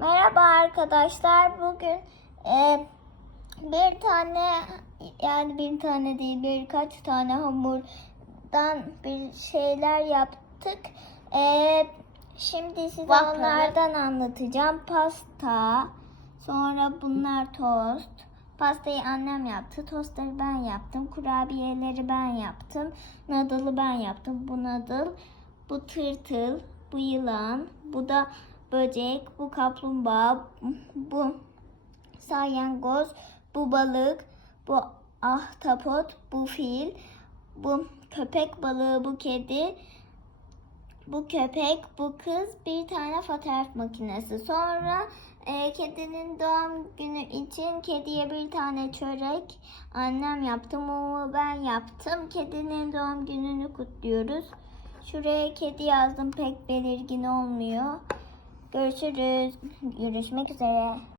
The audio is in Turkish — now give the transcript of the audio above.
Merhaba arkadaşlar. Bugün e, bir tane yani bir tane değil birkaç tane hamurdan bir şeyler yaptık. E, şimdi size Bakalım. onlardan anlatacağım. Pasta, sonra bunlar tost. Pastayı annem yaptı. Tostları ben yaptım. Kurabiyeleri ben yaptım. Noodle'ı ben yaptım. Bu noodle, bu tırtıl, bu yılan, bu da böcek, bu kaplumbağa, bu salyangoz, bu balık, bu ahtapot, bu fil, bu köpek balığı, bu kedi, bu köpek, bu kız, bir tane fotoğraf makinesi. Sonra e, kedinin doğum günü için kediye bir tane çörek annem yaptı, mumu ben yaptım. Kedinin doğum gününü kutluyoruz. Şuraya kedi yazdım pek belirgin olmuyor. Görüşürüz. Görüşmek üzere.